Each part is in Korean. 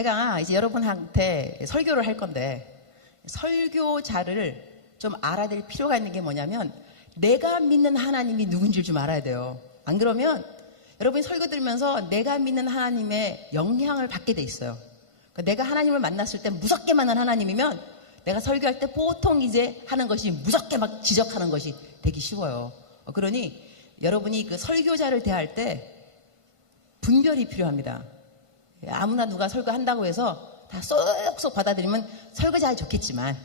제가 이제 여러분한테 설교를 할 건데, 설교자를 좀 알아야 될 필요가 있는 게 뭐냐면, 내가 믿는 하나님이 누군지 좀 알아야 돼요. 안 그러면 여러분이 설교 들으면서 내가 믿는 하나님의 영향을 받게 돼 있어요. 그러니까 내가 하나님을 만났을 때 무섭게 만난 하나님이면 내가 설교할 때 보통 이제 하는 것이 무섭게 막 지적하는 것이 되기 쉬워요. 그러니 여러분이 그 설교자를 대할 때 분별이 필요합니다. 아무나 누가 설교한다고 해서 다 쏙쏙 받아들이면 설교자 좋겠지만,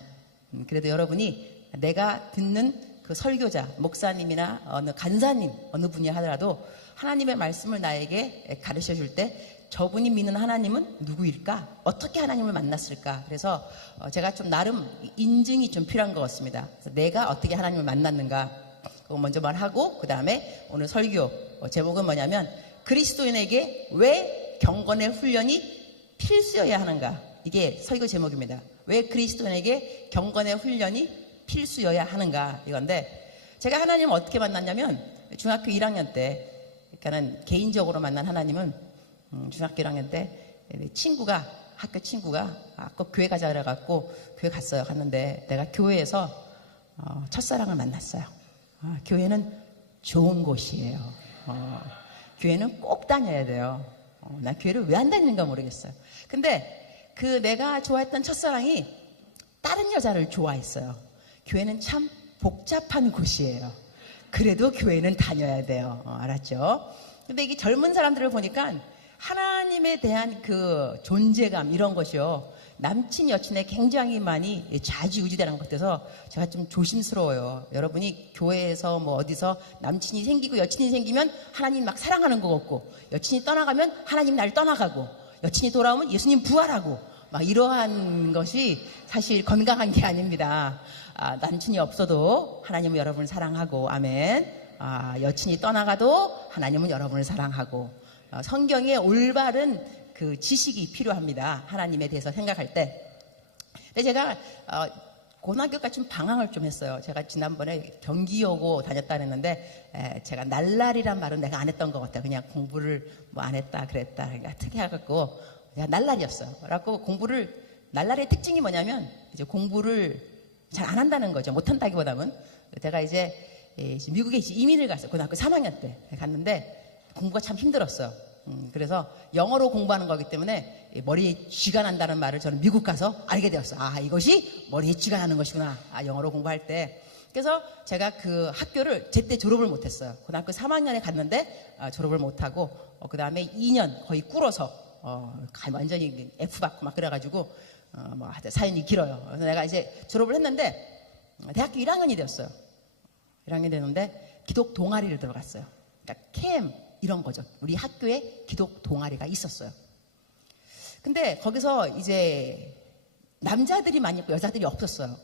그래도 여러분이 내가 듣는 그 설교자, 목사님이나 어느 간사님, 어느 분이 하더라도 하나님의 말씀을 나에게 가르쳐 줄 때 저분이 믿는 하나님은 누구일까? 어떻게 하나님을 만났을까? 그래서 제가 좀 나름 인증이 좀 필요한 것 같습니다. 그래서 내가 어떻게 하나님을 만났는가? 그거 먼저 말하고, 그 다음에 오늘 설교 제목은 뭐냐면, 그리스도인에게 왜 경건의 훈련이 필수여야 하는가? 이게 설교 제목입니다. 왜 그리스도인에게 경건의 훈련이 필수여야 하는가? 이건데, 제가 하나님을 어떻게 만났냐면, 중학교 1학년 때, 그러니까는 개인적으로 만난 하나님은 중학교 1학년 때 학교 친구가 꼭 교회 가자 그래갖고 교회 갔어요. 갔는데 내가 교회에서 첫사랑을 만났어요. 교회는 좋은 곳이에요. 교회는 꼭 다녀야 돼요. 나 교회를 왜 안 다니는가 모르겠어요. 근데 그 내가 좋아했던 첫사랑이 다른 여자를 좋아했어요. 교회는 참 복잡한 곳이에요. 그래도 교회는 다녀야 돼요. 알았죠? 근데 이게 젊은 사람들을 보니까 하나님에 대한 그 존재감 이런 것이요, 남친 여친에 굉장히 많이 좌지우지되는 것 같아서 제가 좀 조심스러워요. 여러분이 교회에서 뭐 어디서 남친이 생기고 여친이 생기면 하나님 막 사랑하는 것 같고, 여친이 떠나가면 하나님 날 떠나가고, 여친이 돌아오면 예수님 부활하고, 막 이러한 것이 사실 건강한 게 아닙니다. 남친이 없어도 하나님은 여러분을 사랑하고, 아멘. 여친이 떠나가도 하나님은 여러분을 사랑하고, 성경에 올바른 그 지식이 필요합니다. 하나님에 대해서 생각할 때. 근데 제가 고등학교까지 좀 방황을 좀 했어요. 제가 지난번에 경기여고 다녔다 그랬는데, 제가 날라리란 말은 내가 안 했던 것 같아요. 그냥 공부를 뭐 안 했다 그랬다. 그러니까 특히 해갖고 그냥 날라리였어요. 그래갖고 날라리의 특징이 뭐냐면, 이제 공부를 잘 안 한다는 거죠. 못 한다기보다는. 제가 이제 미국에 이민을 갔어요. 고등학교 3학년 때 갔는데 공부가 참 힘들었어요. 그래서 영어로 공부하는 거기 때문에 머리에 쥐가 난다는 말을 저는 미국 가서 알게 되었어요. 이것이 머리에 쥐가 나는 것이구나. 영어로 공부할 때. 그래서 제가 그 학교를 제때 졸업을 못했어요. 고등학교 3학년에 갔는데 졸업을 못하고, 그 다음에 2년 거의 꿇어서 완전히 F 받고 막 그래가지고 뭐 사연이 길어요. 그래서 내가 이제 졸업을 했는데 대학교 1학년이 되었어요. 1학년이 되는데 기독 동아리를 들어갔어요. 그러니까 캠 이런 거죠. 우리 학교에 기독 동아리가 있었어요. 근데 거기서 이제 남자들이 많이 있고 여자들이 없었어요.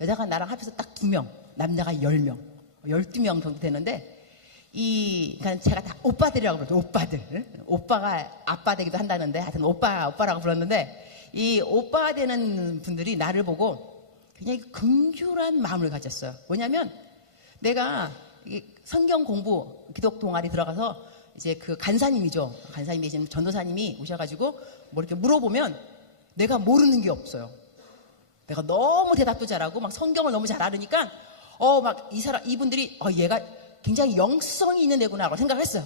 여자가 나랑 합해서 딱 2명, 남자가 10명, 12명 정도 되는데, 그러니까 제가 다 오빠들이라고 부르죠. 오빠들. 오빠가 아빠 되기도 한다는데, 하여튼 오빠라고 불렀는데, 이 오빠가 되는 분들이 나를 보고 굉장히 긍휼한 마음을 가졌어요. 뭐냐면, 내가 성경 공부, 기독 동아리 들어가서 이제 그 간사님이죠. 간사님 계신 전도사님이 오셔가지고 뭐 이렇게 물어보면 내가 모르는 게 없어요. 내가 너무 대답도 잘하고 막 성경을 너무 잘 알으니까 막 이분들이 얘가 굉장히 영성이 있는 애구나라고 생각을 했어요.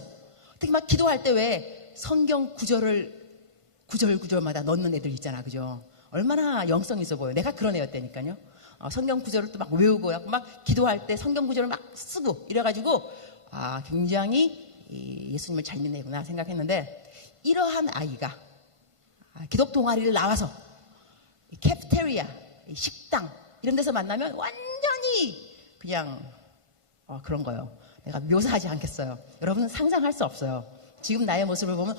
특히 막 기도할 때 왜 성경 구절을 구절마다 넣는 애들 있잖아, 그죠? 얼마나 영성이 있어 보여. 내가 그런 애였다니까요. 성경 구절을 또 막 외우고 막 기도할 때 성경 구절을 막 쓰고 이래가지고 굉장히 예수님을 잘 믿는 애구나 생각했는데, 이러한 아이가 기독 동아리를 나와서 캐프테리아, 식당 이런 데서 만나면 완전히 그냥 그런 거예요. 내가 묘사하지 않겠어요. 여러분은 상상할 수 없어요. 지금 나의 모습을 보면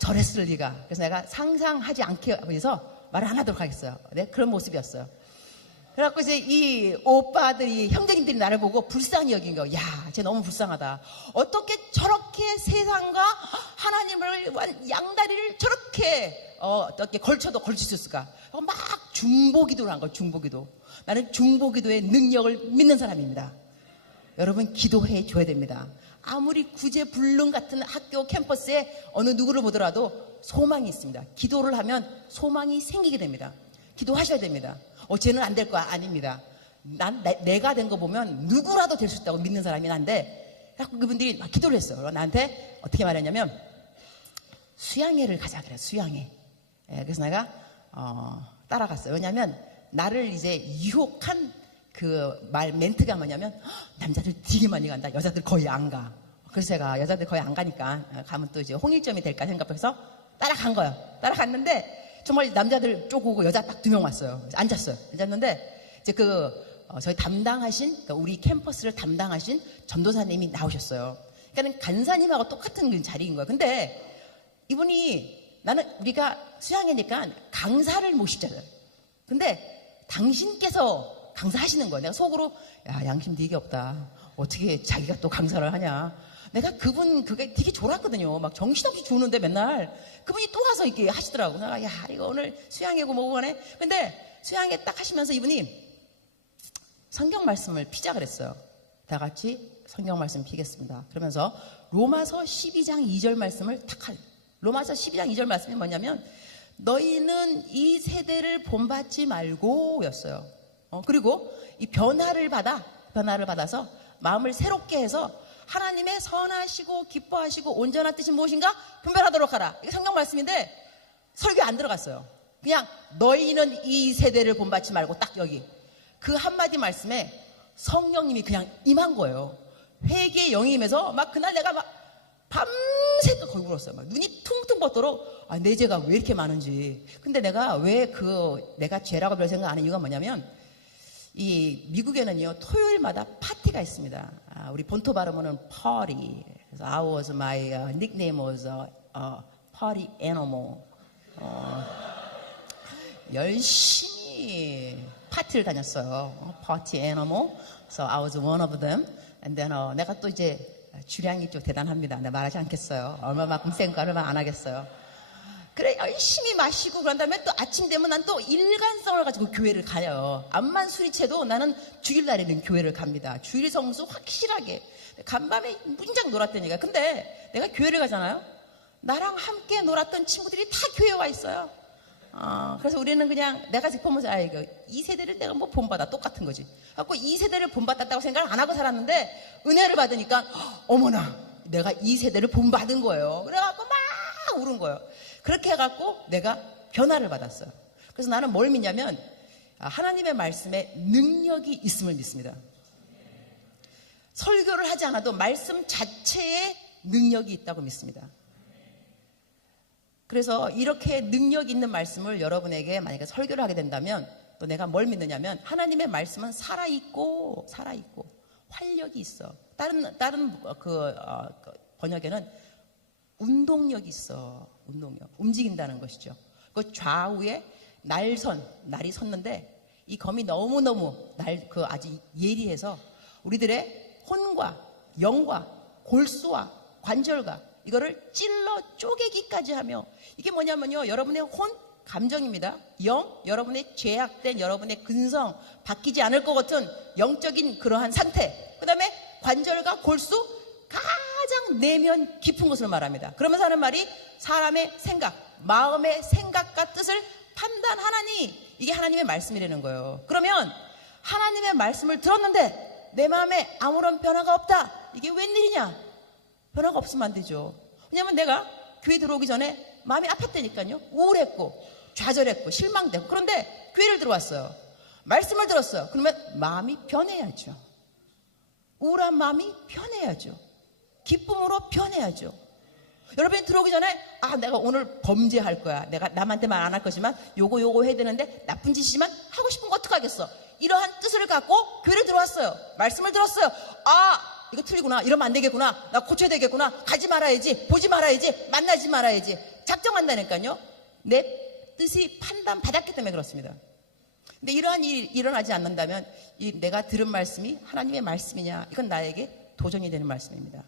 저랬을 리가. 그래서 내가 상상하지 않게 위해서 말을 안 하도록 하겠어요. 네, 그런 모습이었어요. 그래갖고 이제 이 오빠들이, 형제님들이 나를 보고 불쌍히 여긴 거예요. 쟤 너무 불쌍하다. 어떻게 저렇게 세상과 하나님을 양다리를 저렇게 어떻게 걸쳐도 걸칠 수 있을까? 막 중보기도를 한 거예요. 중보기도. 나는 중보기도의 능력을 믿는 사람입니다. 여러분 기도해 줘야 됩니다. 아무리 구제불능 같은 학교 캠퍼스에 어느 누구를 보더라도 소망이 있습니다. 기도를 하면 소망이 생기게 됩니다. 기도하셔야 됩니다. 쟤는 안 될 거야. 아닙니다. 내가 된 거 보면 누구라도 될 수 있다고 믿는 사람이 난데, 그분들이 막 기도를 했어요. 나한테 어떻게 말했냐면, 수양회를 가자 그래. 수양회. 그래서 내가 따라갔어요. 왜냐하면 나를 이제 유혹한 그 멘트가 뭐냐면, 남자들 되게 많이 간다. 여자들 거의 안 가. 그래서 제가 여자들 거의 안 가니까 가면 또 이제 홍일점이 될까 생각해서 따라간 거예요. 따라갔는데 정말 남자들 쪽 오고 여자 딱 2명 왔어요. 앉았어요. 앉았는데 이제 저희 담당하신, 그러니까 우리 캠퍼스를 담당하신 전도사님이 나오셨어요. 그러니까 간사님하고 똑같은 그 자리인 거예요. 근데 이분이, 우리가 수양회니까 강사를 모시잖아요. 근데 당신께서 강사하시는 거예요. 내가 속으로, 야, 양심 되게 없다. 어떻게 자기가 또 강사를 하냐. 내가 그게 되게 졸았거든요. 막 정신없이 주는데 맨날. 그분이 또 와서 이렇게 하시더라고. 내가, 야, 이거 오늘 수양회고 뭐고 하네. 근데 수양회 딱 하시면서 이분이 성경 말씀을 피자 그랬어요. 다 같이 성경 말씀 피겠습니다. 그러면서 로마서 12장 2절 말씀을 로마서 12장 2절 말씀이 뭐냐면, 너희는 이 세대를 본받지 말고 였어요. 그리고 이 변화를 받아서 마음을 새롭게 해서 하나님의 선하시고 기뻐하시고 온전한 뜻이 무엇인가 분별하도록 하라. 이게 성경 말씀인데 설교 안 들어갔어요. 그냥 너희는 이 세대를 본받지 말고, 딱 여기 그 한마디 말씀에 성령님이 그냥 임한 거예요. 회개의 영이 임해서 막 그날 내가 막 밤새도 거기 울었어요. 막 눈이 퉁퉁 뻗도록, 내 죄가 왜 이렇게 많은지. 근데 내가 내가 죄라고 별 생각 안 하는 이유가 뭐냐면, 이 미국에는요 토요일마다 파티가 있습니다. 우리 본토 발음으로는 party. 그래서 my nickname was party animal. 열심히 파티를 다녔어요. party animal. So I was one of them. And then 내가 또 이제 주량이 좀 대단합니다. 내가 말하지 않겠어요. 얼마만큼 센가 얼마 안 하겠어요. 그래, 열심히 마시고 그런 다음에 또 아침 되면 난 또 일관성을 가지고 교회를 가요. 암만 술이 채도 나는 주일날에는 교회를 갑니다. 주일 성수 확실하게. 간밤에 문장 놀았다니까. 근데 내가 교회를 가잖아요. 나랑 함께 놀았던 친구들이 다 교회에 와 있어요. 그래서 우리는 그냥 내가 보면서, 이 세대를 내가 뭐 본받아. 똑같은 거지. 그래서 이 세대를 본받았다고 생각을 안 하고 살았는데, 은혜를 받으니까, 어머나, 내가 이 세대를 본받은 거예요. 그래갖고 막 울은 거예요. 그렇게 해갖고 내가 변화를 받았어요. 그래서 나는 뭘 믿냐면, 하나님의 말씀에 능력이 있음을 믿습니다. 설교를 하지 않아도 말씀 자체에 능력이 있다고 믿습니다. 그래서 이렇게 능력 있는 말씀을 여러분에게 만약에 설교를 하게 된다면, 또 내가 뭘 믿느냐면, 하나님의 말씀은 살아있고 활력이 있어. 다른 번역에는 운동력이 있어. 운동력. 움직인다는 것이죠. 그 좌우에 날이 섰는데, 이 검이 너무너무 아주 예리해서 우리들의 혼과 영과 골수와 관절과 이거를 찔러 쪼개기까지 하며, 이게 뭐냐면요, 여러분의 혼, 감정입니다. 영, 여러분의 죄악된 여러분의 근성, 바뀌지 않을 것 같은 영적인 그러한 상태, 그 다음에 관절과 골수, 가장 내면 깊은 것을 말합니다. 그러면서 하는 말이, 사람의 생각, 마음의 생각과 뜻을 판단하나니, 이게 하나님의 말씀이라는 거예요. 그러면 하나님의 말씀을 들었는데 내 마음에 아무런 변화가 없다. 이게 웬일이냐? 변화가 없으면 안 되죠. 왜냐면 내가 교회 들어오기 전에 마음이 아팠다니까요. 우울했고 좌절했고 실망되고. 그런데 교회를 들어왔어요. 말씀을 들었어요. 그러면 마음이 변해야죠. 우울한 마음이 변해야죠. 기쁨으로 변해야죠. 여러분이 들어오기 전에, 내가 오늘 범죄할 거야. 내가 남한테 말 안 할 거지만 요거 해야 되는데 나쁜 짓이지만 하고 싶은 거 어떡하겠어. 이러한 뜻을 갖고 교회를 들어왔어요. 말씀을 들었어요. 이거 틀리구나. 이러면 안 되겠구나. 나 고쳐야 되겠구나. 가지 말아야지. 보지 말아야지. 만나지 말아야지. 작정한다니까요. 내 뜻이 판단받았기 때문에 그렇습니다. 근데 이러한 일이 일어나지 않는다면, 내가 들은 말씀이 하나님의 말씀이냐, 이건 나에게 도전이 되는 말씀입니다.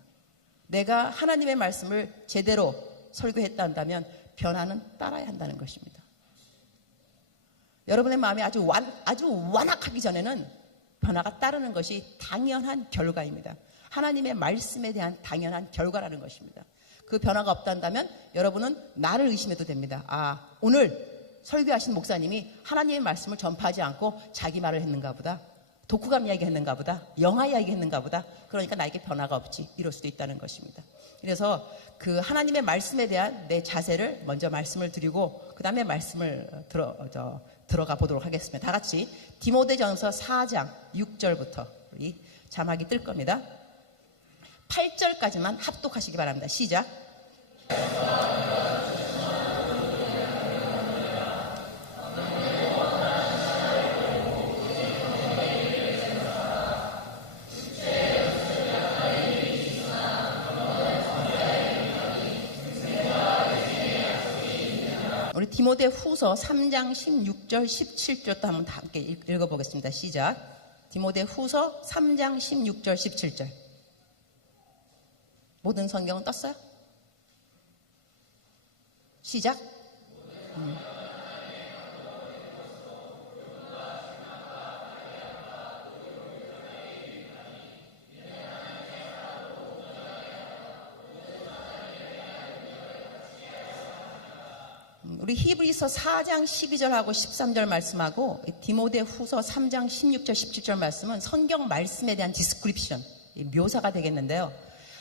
내가 하나님의 말씀을 제대로 설교했다 한다면 변화는 따라야 한다는 것입니다. 여러분의 마음이 아주 완악하기 전에는 변화가 따르는 것이 당연한 결과입니다. 하나님의 말씀에 대한 당연한 결과라는 것입니다. 그 변화가 없단다면 여러분은 나를 의심해도 됩니다. 아, 오늘 설교하신 목사님이 하나님의 말씀을 전파하지 않고 자기 말을 했는가 보다. 독후감 이야기 했는가 보다. 영화 이야기 했는가 보다. 그러니까 나에게 변화가 없지. 이럴 수도 있다는 것입니다. 그래서 그 하나님의 말씀에 대한 내 자세를 먼저 말씀을 드리고 그 다음에 말씀을 들어가 보도록 하겠습니다. 다 같이 디모데전서 4장 6절부터 우리 자막이 뜰 겁니다. 8절까지만 합독하시기 바랍니다. 시작. 우리 디모데 후서 3장 16절 17절도 한번 다 함께 읽어보겠습니다. 시작. 디모데 후서 3장 16절 17절. 모든 성경은 떴어요? 시작. 우리 히브리서 4장 12절하고 13절 말씀하고 디모데 후서 3장 16절 17절 말씀은 성경 말씀에 대한 디스크립션, 묘사가 되겠는데요.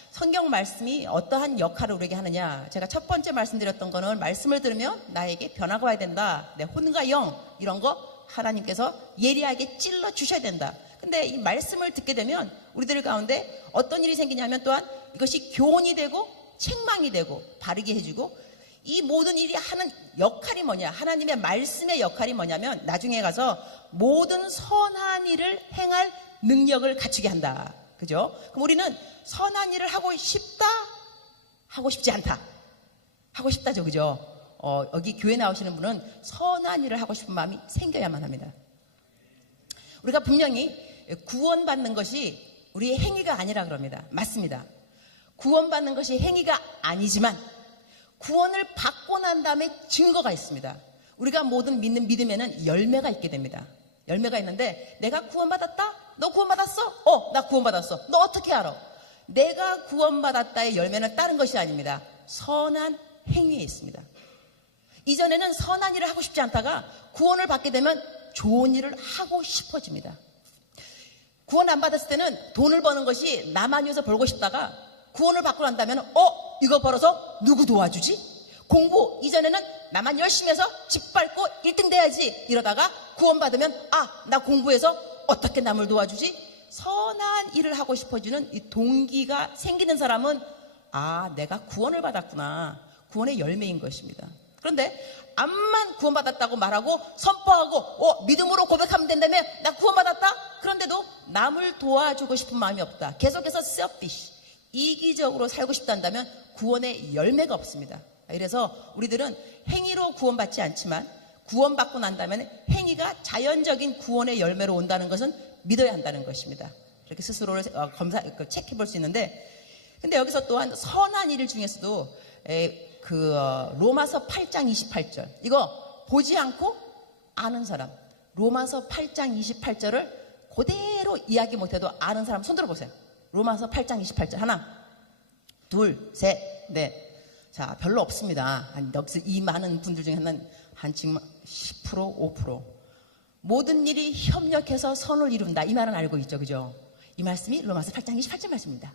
성경 말씀이 어떠한 역할을 우리에게 하느냐. 제가 첫 번째 말씀드렸던 거는 말씀을 들으면 나에게 변화가 와야 된다. 내 혼과 영 이런 거 하나님께서 예리하게 찔러 주셔야 된다. 근데 이 말씀을 듣게 되면 우리들 가운데 어떤 일이 생기냐면 또한 이것이 교훈이 되고 책망이 되고 바르게 해주고 이 모든 일이 하는 역할이 뭐냐. 하나님의 말씀의 역할이 뭐냐면 나중에 가서 모든 선한 일을 행할 능력을 갖추게 한다. 그죠? 그럼 우리는 선한 일을 하고 싶다? 하고 싶지 않다. 하고 싶다죠. 그죠? 여기 교회 나오시는 분은 선한 일을 하고 싶은 마음이 생겨야만 합니다. 우리가 분명히 구원받는 것이 우리의 행위가 아니라 그럽니다. 맞습니다. 구원받는 것이 행위가 아니지만 구원을 받고 난 다음에 증거가 있습니다. 우리가 모든 믿는 믿음에는 열매가 있게 됩니다. 열매가 있는데 내가 구원받았다? 너 구원받았어? 나 구원받았어. 너 어떻게 알아? 내가 구원받았다의 열매는 다른 것이 아닙니다. 선한 행위에 있습니다. 이전에는 선한 일을 하고 싶지 않다가 구원을 받게 되면 좋은 일을 하고 싶어집니다. 구원 안 받았을 때는 돈을 버는 것이 나만 위해서 벌고 싶다가 구원을 받고 난다면 이거 벌어서 누구 도와주지? 공부 이전에는 나만 열심히 해서 집 밟고 1등 돼야지 이러다가 구원받으면 나 공부해서 어떻게 남을 도와주지? 선한 일을 하고 싶어지는 이 동기가 생기는 사람은 내가 구원을 받았구나. 구원의 열매인 것입니다. 그런데 암만 구원받았다고 말하고 선포하고 믿음으로 고백하면 된다며 나 구원받았다? 그런데도 남을 도와주고 싶은 마음이 없다. 계속해서 selfish, 이기적으로 살고 싶단다면 구원의 열매가 없습니다. 그래서 우리들은 행위로 구원받지 않지만 구원받고 난다면 행위가 자연적인 구원의 열매로 온다는 것은 믿어야 한다는 것입니다. 이렇게 스스로를 체크해 볼 수 있는데, 근데 여기서 또한 선한 일 중에서도 로마서 8장 28절 이거 보지 않고 아는 사람, 로마서 8장 28절을 그대로 이야기 못해도 아는 사람 손들어 보세요. 로마서 8장 28절 하나, 둘, 셋, 넷. 자, 별로 없습니다. 여기서 이 많은 분들 중에 한 지금 10%, 5%. 모든 일이 협력해서 선을 이룬다. 이 말은 알고 있죠. 그죠? 이 말씀이 로마서 8장 28절 말씀입니다.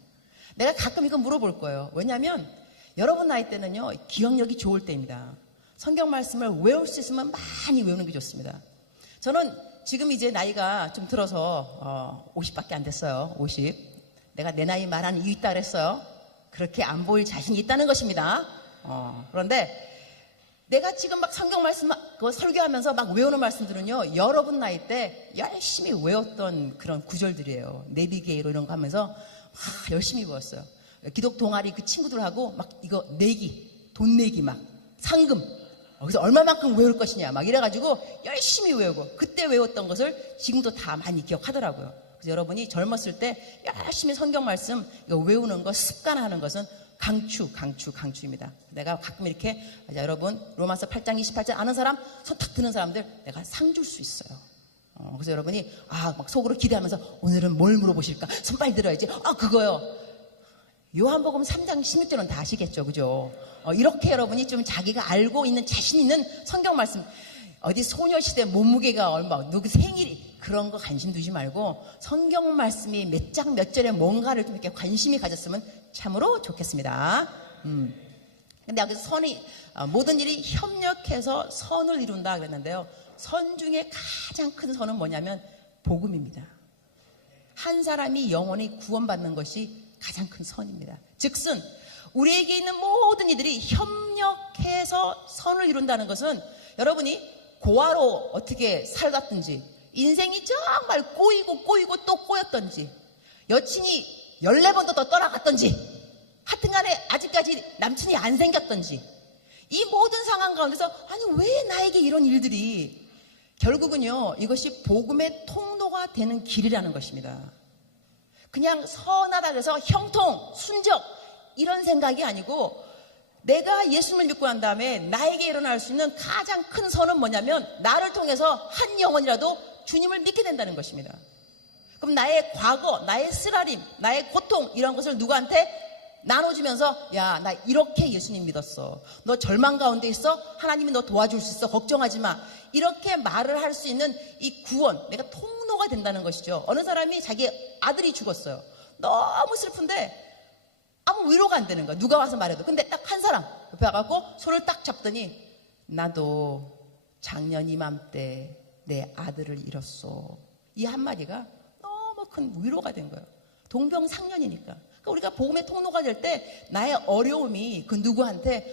내가 가끔 이거 물어볼 거예요. 왜냐하면 여러분 나이 때는요, 기억력이 좋을 때입니다. 성경 말씀을 외울 수 있으면 많이 외우는 게 좋습니다. 저는 지금 이제 나이가 좀 들어서 50밖에 안 됐어요. 50. 내가 내 나이 말하는 이유 있다 그랬어요. 그렇게 안 보일 자신이 있다는 것입니다. 그런데 내가 지금 막 성경 말씀 설교하면서 막 외우는 말씀들은요, 여러분 나이 때 열심히 외웠던 그런 구절들이에요. 내비게이로 이런 거 하면서 막 열심히 외웠어요. 기독 동아리 그 친구들하고 막 이거 내기, 돈 내기 막 상금, 그래서 얼마만큼 외울 것이냐 막 이래가지고 열심히 외우고 그때 외웠던 것을 지금도 다 많이 기억하더라고요. 그래서 여러분이 젊었을 때 열심히 성경 말씀 이거 외우는 거 습관하는 것은 강추입니다. 내가 가끔 이렇게 여러분 로마서 8장 28절 아는 사람 손 탁 드는 사람들 내가 상 줄 수 있어요. 그래서 여러분이 막 속으로 기대하면서 오늘은 뭘 물어보실까? 손 빨리 들어야지. 그거요. 요한복음 3장 16절은 다 아시겠죠, 그죠? 이렇게 여러분이 좀 자기가 알고 있는 자신 있는 성경 말씀, 어디 소녀시대 몸무게가 얼마, 누구 생일이 그런 거 관심 두지 말고 성경 말씀이 몇 장 몇 절에 뭔가를 좀 이렇게 관심이 가졌으면 참으로 좋겠습니다. 근데 여기서 모든 일이 협력해서 선을 이룬다 그랬는데요. 선 중에 가장 큰 선은 뭐냐면 복음입니다. 한 사람이 영원히 구원받는 것이 가장 큰 선입니다. 즉슨 우리에게 있는 모든 이들이 협력해서 선을 이룬다는 것은 여러분이 고아로 어떻게 살았든지 인생이 정말 꼬이고 또 꼬였던지 여친이 14번도 더 떠나갔던지 하여튼간에 아직까지 남친이 안 생겼던지 이 모든 상황 가운데서 아니 왜 나에게 이런 일들이 결국은요 이것이 복음의 통로가 되는 길이라는 것입니다. 그냥 선하다 그래서 형통, 순적 이런 생각이 아니고 내가 예수님을 믿고 난 다음에 나에게 일어날 수 있는 가장 큰 선은 뭐냐면 나를 통해서 한 영혼이라도 주님을 믿게 된다는 것입니다. 그럼 나의 과거, 나의 쓰라림, 나의 고통 이런 것을 누구한테 나눠주면서 야, 나 이렇게 예수님 믿었어. 너 절망 가운데 있어? 하나님이 너 도와줄 수 있어. 걱정하지 마. 이렇게 말을 할 수 있는 이 구원, 내가 통로가 된다는 것이죠. 어느 사람이 자기 아들이 죽었어요. 너무 슬픈데 아무 위로가 안 되는 거야. 누가 와서 말해도. 근데 딱 한 사람 옆에 와갖고 손을 딱 잡더니 나도 작년 이맘때 내 아들을 잃었어. 이 한마디가 너무 큰 위로가 된 거예요. 동병상련이니까. 그러니까 우리가 복음의 통로가 될 때 나의 어려움이 그 누구한테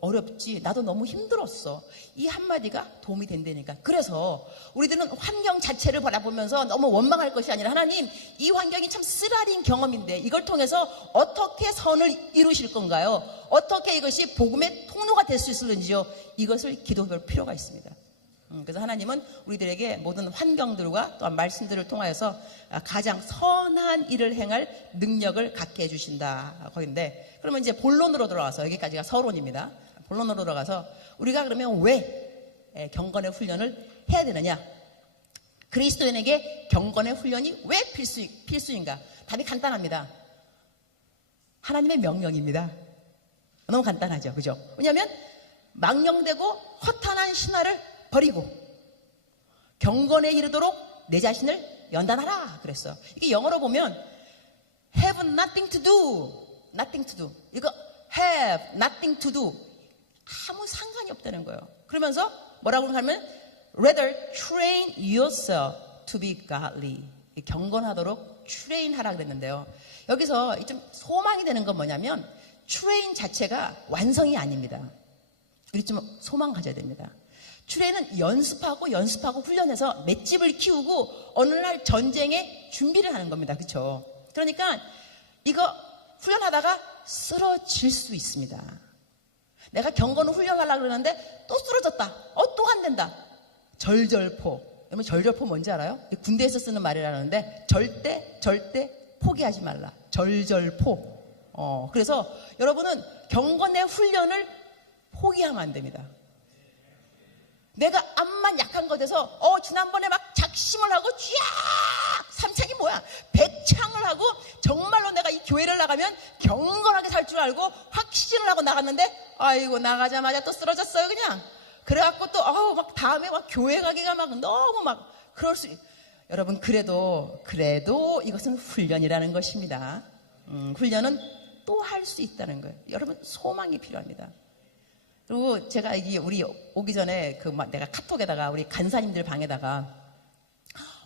어렵지 나도 너무 힘들었어 이 한마디가 도움이 된다니까. 그래서 우리들은 환경 자체를 바라보면서 너무 원망할 것이 아니라 하나님 이 환경이 참 쓰라린 경험인데 이걸 통해서 어떻게 선을 이루실 건가요? 어떻게 이것이 복음의 통로가 될 수 있을는지요? 이것을 기도할 필요가 있습니다. 그래서 하나님은 우리들에게 모든 환경들과 또한 말씀들을 통하여서 가장 선한 일을 행할 능력을 갖게 해주신다. 거긴데 그러면 이제 본론으로 들어가서 여기까지가 서론입니다. 본론으로 들어가서 우리가 그러면 왜 경건의 훈련을 해야 되느냐? 그리스도인에게 경건의 훈련이 왜 필수인가? 답이 간단합니다. 하나님의 명령입니다. 너무 간단하죠, 그죠? 왜냐하면 망령되고 허탄한 신화를 버리고 경건에 이르도록 내 자신을 연단하라 그랬어요. 이게 영어로 보면 have nothing to do, nothing to do. 이거 have nothing to do 아무 상관이 없다는 거예요. 그러면서 뭐라고 하면 rather train yourself to be godly. 경건하도록 트레인하라 그랬는데요. 여기서 좀 소망이 되는 건 뭐냐면 트레인 자체가 완성이 아닙니다. 우리 좀 소망 가져야 됩니다. 트레인은 연습하고 훈련해서 맷집을 키우고 어느 날 전쟁에 준비를 하는 겁니다. 그렇죠? 그러니까 이거 훈련하다가 쓰러질 수 있습니다. 내가 경건을 훈련하려고 그러는데 또 쓰러졌다. 또 안 된다. 절절포. 여러분 절절포 뭔지 알아요? 군대에서 쓰는 말이라는데 절대 포기하지 말라. 절절포. 그래서 여러분은 경건의 훈련을 포기하면 안 됩니다. 내가 암만 약한 것 같아서 지난번에 막 작심을 하고 쫙 3창이 뭐야 100창을 하고 정말로 내가 이 교회를 나가면 경건하게 살 줄 알고 확신을 하고 나갔는데 아이고 나가자마자 또 쓰러졌어요 그냥. 그래갖고 또 막 다음에 막 교회 가기가 막 너무 막 그럴 수 여러분 그래도 이것은 훈련이라는 것입니다. 훈련은 또 할 수 있다는 거예요. 여러분 소망이 필요합니다. 그리고 제가 우리 오기 전에 내가 카톡에다가 우리 간사님들 방에다가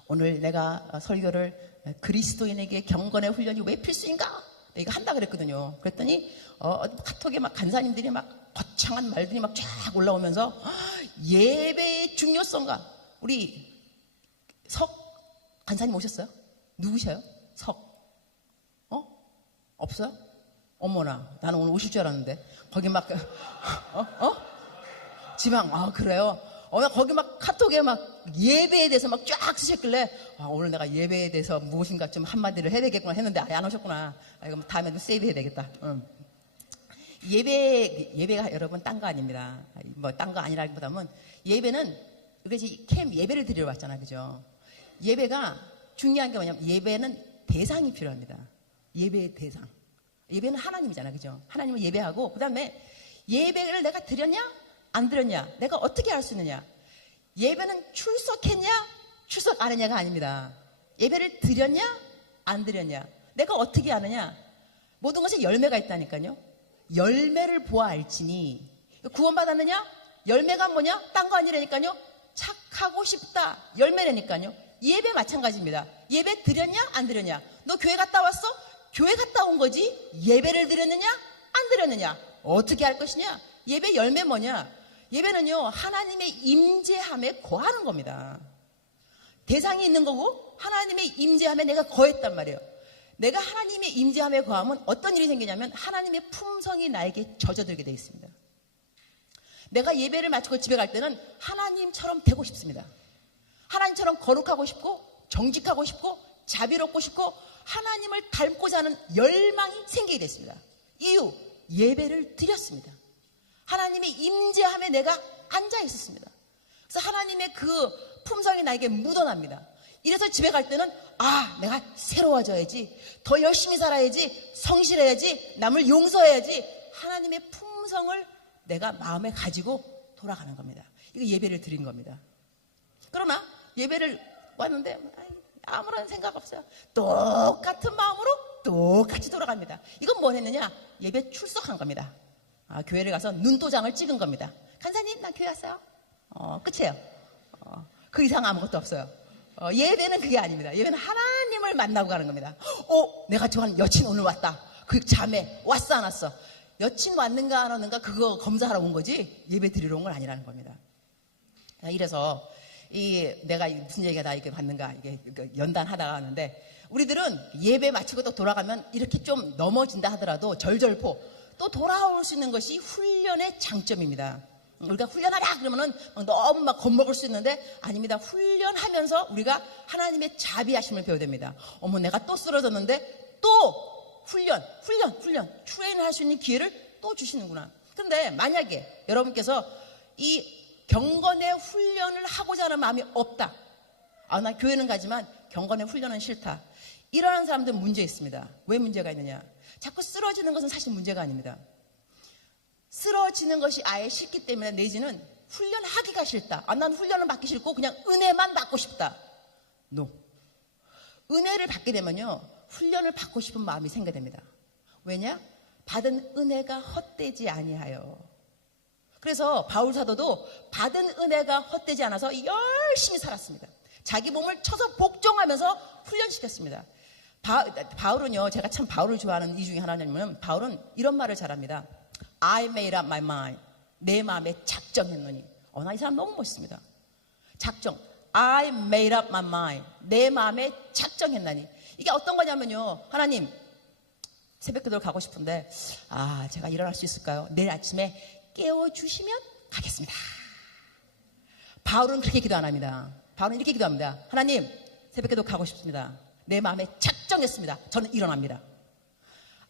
오늘 내가 설교를 그리스도인에게 경건의 훈련이 왜 필수인가? 이거 한다 그랬거든요. 그랬더니 카톡에 막 간사님들이 막 거창한 말들이 막 쫙 올라오면서 예배의 중요성과 우리 석 간사님 오셨어요? 누구셔요? 석 없어요? 어머나 나는 오늘 오실 줄 알았는데 거기 막 지방 그래요? 거기 막 카톡에 막 예배에 대해서 막 쫙 쓰셨길래 오늘 내가 예배에 대해서 무엇인가 좀 한마디를 해야 되겠구나 했는데 안 오셨구나. 이거 다음에도 세이브 해야 되겠다. 예배가 여러분 딴 거 아닙니다. 뭐 딴 거 아니라기보다는 예배는 그래서 캠 예배를 드리러 왔잖아, 그죠? 예배가 중요한 게 뭐냐면 예배는 대상이 필요합니다. 예배의 대상. 예배는 하나님이잖아, 그죠? 하나님을 예배하고 그 다음에 예배를 내가 드렸냐? 안 드렸냐? 내가 어떻게 알 수 있느냐? 예배는 출석했냐? 출석 안 했냐가 아닙니다. 예배를 드렸냐? 안 드렸냐? 내가 어떻게 아느냐? 모든 것에 열매가 있다니까요. 열매를 보아 알지니. 구원받았느냐? 열매가 뭐냐? 딴 거 아니라니까요. 착하고 싶다. 열매라니까요. 예배 마찬가지입니다. 예배 드렸냐? 안 드렸냐? 너 교회 갔다 왔어? 교회 갔다 온 거지. 예배를 드렸느냐? 안 드렸느냐? 어떻게 할 것이냐? 예배 열매 뭐냐? 예배는요, 하나님의 임재함에 거하는 겁니다. 대상이 있는 거고 하나님의 임재함에 내가 거했단 말이에요. 내가 하나님의 임재함에 거하면 어떤 일이 생기냐면 하나님의 품성이 나에게 젖어들게 되어 있습니다. 내가 예배를 마치고 집에 갈 때는 하나님처럼 되고 싶습니다. 하나님처럼 거룩하고 싶고 정직하고 싶고 자비롭고 싶고 하나님을 닮고자 하는 열망이 생기게 됐습니다. 이유, 예배를 드렸습니다. 하나님의 임재함에 내가 앉아 있었습니다. 그래서 하나님의 그 품성이 나에게 묻어납니다. 이래서 집에 갈 때는 내가 새로워져야지, 더 열심히 살아야지, 성실해야지, 남을 용서해야지, 하나님의 품성을 내가 마음에 가지고 돌아가는 겁니다. 이거 예배를 드린 겁니다. 그러나 예배를 왔는데 아무런 생각 없어요. 똑같은 마음으로 똑같이 돌아갑니다. 이건 뭘 했느냐? 예배 출석한 겁니다. 교회를 가서 눈도장을 찍은 겁니다. 간사님, 나 교회 왔어요. 끝이에요. 그 이상 아무것도 없어요. 예배는 그게 아닙니다. 예배는 하나님을 만나고 가는 겁니다. 내가 좋아하는 여친 오늘 왔다. 그 자매 왔어 안 왔어? 여친 왔는가 안 왔는가 그거 검사하러 온 거지 예배 드리러 온 건 아니라는 겁니다. 이래서 내가 무슨 얘기가 다 이렇게 받는가 이게 연단하다가 하는데 우리들은 예배 마치고 또 돌아가면 이렇게 좀 넘어진다 하더라도 절절포 또 돌아올 수 있는 것이 훈련의 장점입니다. 우리가 훈련하라 그러면은 너무 막 겁먹을 수 있는데 아닙니다. 훈련하면서 우리가 하나님의 자비하심을 배워야 됩니다. 내가 또 쓰러졌는데 또 훈련 트레이닝 할 수 있는 기회를 또 주시는구나. 그런데 만약에 여러분께서 이 경건의 훈련을 하고자 하는 마음이 없다. 나 교회는 가지만 경건의 훈련은 싫다. 이러한 사람들은 문제 있습니다. 왜 문제가 있느냐? 자꾸 쓰러지는 것은 사실 문제가 아닙니다. 쓰러지는 것이 아예 싫기 때문에 내지는 훈련하기가 싫다. 난 훈련을 받기 싫고 그냥 은혜만 받고 싶다. No. 은혜를 받게 되면요. 훈련을 받고 싶은 마음이 생겨야 됩니다. 왜냐? 받은 은혜가 헛되지 아니하여. 그래서 바울 사도도 받은 은혜가 헛되지 않아서 열심히 살았습니다. 자기 몸을 쳐서 복종하면서 훈련시켰습니다. 바울은요, 제가 참 바울을 좋아하는 이유 중에 하나는 바울은 이런 말을 잘합니다. I made up my mind. 내 마음에 작정했노니. 나 이 사람 너무 멋있습니다. 작정. I made up my mind. 내 마음에 작정했나니. 이게 어떤 거냐면요. 하나님, 새벽 기도를 가고 싶은데, 제가 일어날 수 있을까요? 내일 아침에 깨워주시면 가겠습니다. 바울은 그렇게 기도 안 합니다. 바울은 이렇게 기도합니다. 하나님, 새벽 기도 가고 싶습니다. 내 마음에 작정했습니다. 저는 일어납니다.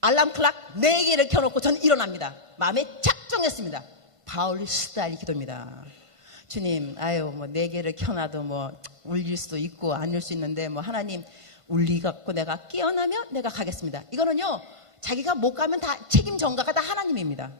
알람 클락 4개를 켜놓고 저는 일어납니다. 마음에 작정했습니다. 바울 스타일 기도입니다. 주님, 4개를 켜놔도 울릴 수도 있고 아닐 수 있는데 하나님 울리 갖고 내가 깨어나면 내가 가겠습니다. 이거는요, 자기가 못 가면 다 책임 전가가 다 하나님입니다.